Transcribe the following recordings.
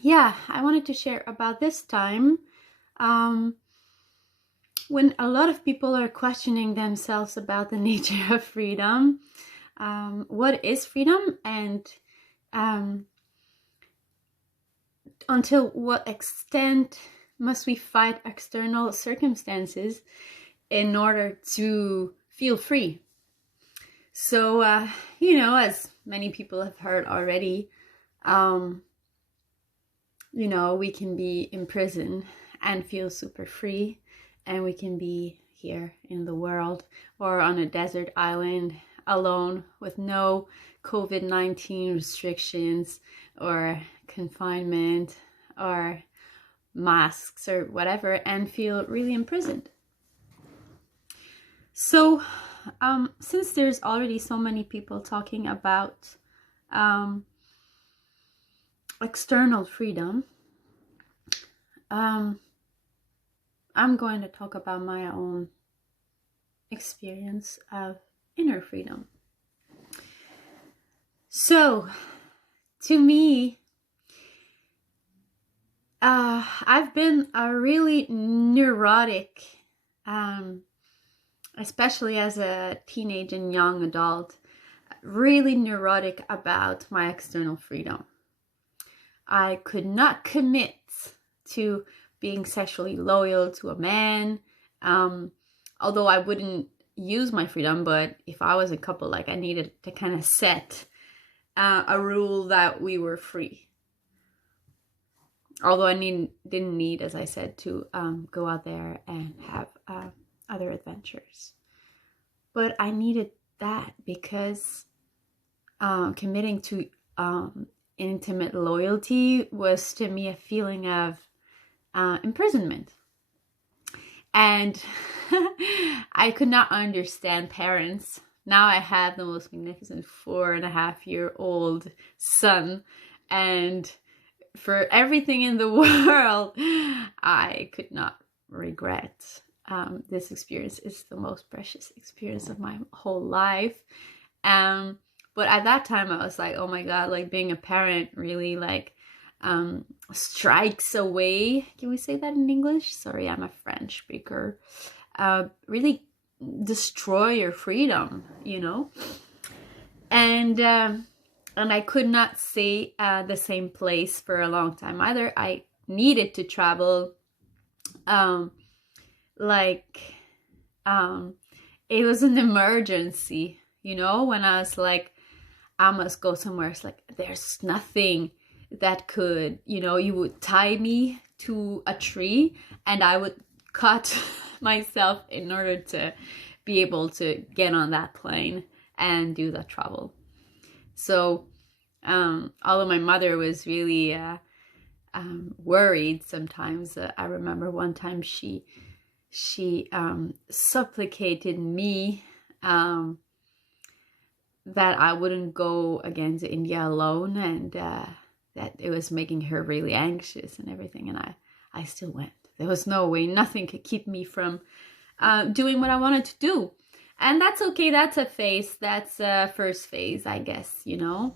yeah, I wanted to share about this time um, when a lot of people are questioning themselves about the nature of freedom. What is freedom, and um, until what extent must we fight external circumstances in order to feel free? So, as many people have heard already, um, we can be in prison and feel super free, and we can be here in the world or on a desert island alone with no COVID-19 restrictions or confinement or masks or whatever, and feel really imprisoned. So, since there's already so many people talking about um, external freedom, um, I'm going to talk about my own experience of inner freedom. So, to me, I've been a really neurotic, especially as a teenage and young adult, really neurotic about my external freedom. I could not commit to being sexually loyal to a man, although I wouldn't use my freedom, but if I was a couple, like, I needed to kind of set a rule that we were free. Although I didn't need, as I said, to go out there and have other adventures. But I needed that because committing to intimate loyalty was to me a feeling of imprisonment. And I could not understand parents. Now I have the most magnificent 4.5-year-old son, and for everything in the world, I could not regret. This experience is the most precious experience of my whole life. But at that time, I was like, oh my God, like being a parent really like strikes away. Can we say that in English? Sorry, I'm a French speaker. Really destroy your freedom, And I could not stay at the same place for a long time either. I needed to travel. It was an emergency, when I was like, I must go somewhere. It's like, there's nothing that could, you would tie me to a tree and I would cut myself in order to be able to get on that plane and do that travel. So, although my mother was really worried sometimes, I remember one time she supplicated me that I wouldn't go again to India alone, and that it was making her really anxious and everything. And I still went. There was no way, nothing could keep me from doing what I wanted to do. And that's okay. That's a phase. That's a first phase, I guess, You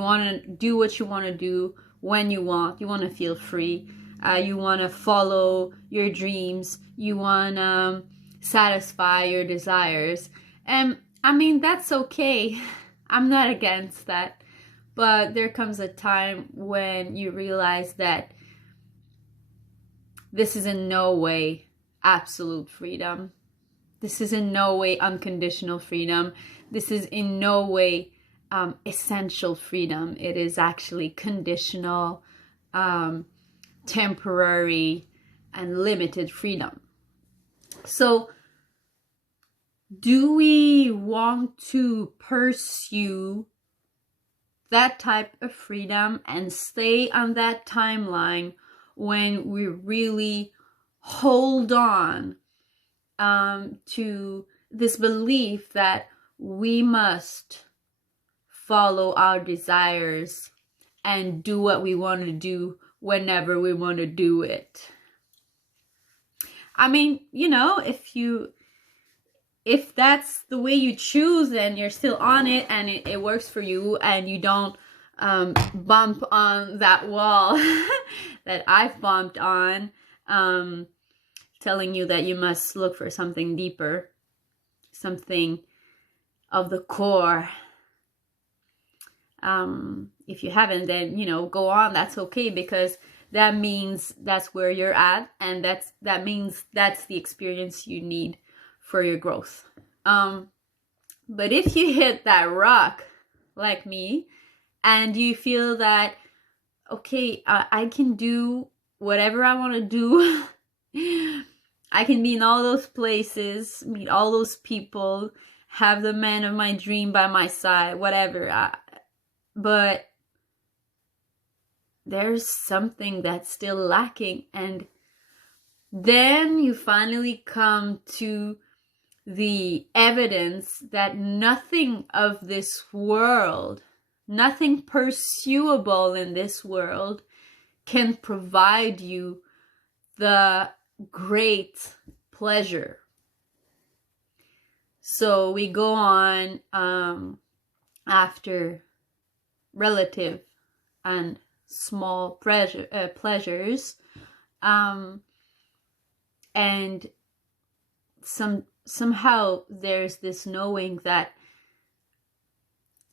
want to do what you want to do when you want. You want to feel free. You want to follow your dreams. You want to satisfy your desires. And I mean, that's okay. I'm not against that. But there comes a time when you realize that this is in no way absolute freedom. This is in no way unconditional freedom. This is in no way essential freedom. It is actually conditional, temporary, and limited freedom. So, do we want to pursue that type of freedom and stay on that timeline when we really hold on to this belief that we must follow our desires and do what we want to do whenever we want to do it? I mean, if that's the way you choose and you're still on it and it works for you, and you don't bump on that wall that I've bumped on, telling you that you must look for something deeper, something of the core. If you haven't, then, go on. That's okay, because that means that's where you're at, and that means that's the experience you need for your growth. But if you hit that rock like me, and you feel that, okay, I can do whatever I want to do, I can be in all those places, meet all those people, have the man of my dream by my side, whatever, but there's something that's still lacking. And then you finally come to the evidence that nothing of this world, nothing pursuable in this world, can provide you the great pleasure. So we go on after relative and small pleasures, and somehow there's this knowing that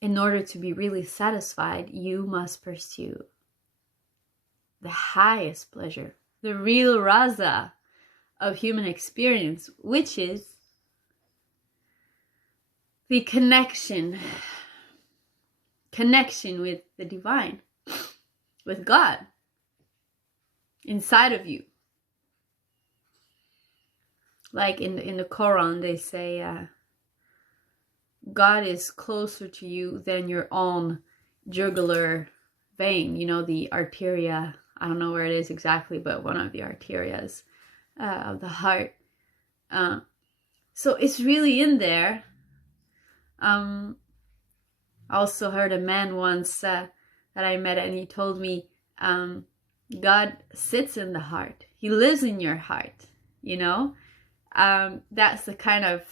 in order to be really satisfied, you must pursue the highest pleasure, the real raza of human experience, which is the connection with the divine, with God inside of you. Like in the Quran, they say God is closer to you than your own jugular vein, the arteria. I don't know where it is exactly, but one of the arterias of the heart. So it's really in there. I also heard a man once that I met, and he told me, God sits in the heart. He lives in your heart, That's the kind of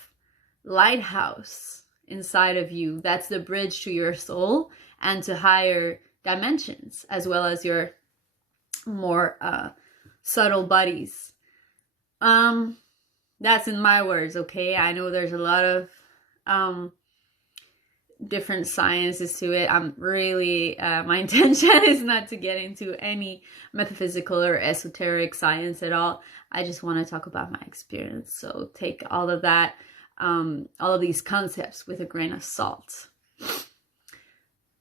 lighthouse inside of you. That's the bridge to your soul and to higher dimensions, as well as your more subtle bodies. That's in my words, okay? I know there's a lot of different sciences to it. I'm really, my intention is not to get into any metaphysical or esoteric science at all. I just want to talk about my experience. So take all of that, all of these concepts with a grain of salt.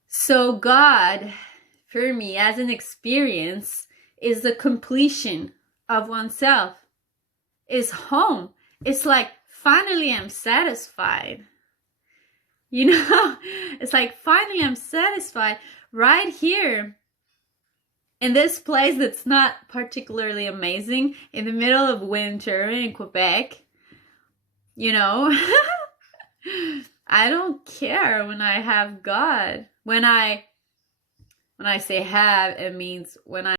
So God, for me, as an experience, is the completion of oneself, is home. It's like, finally I'm satisfied. It's like, finally I'm satisfied right here in this place that's not particularly amazing, in the middle of winter in Quebec. I don't care when I have God. When I say have, it means when I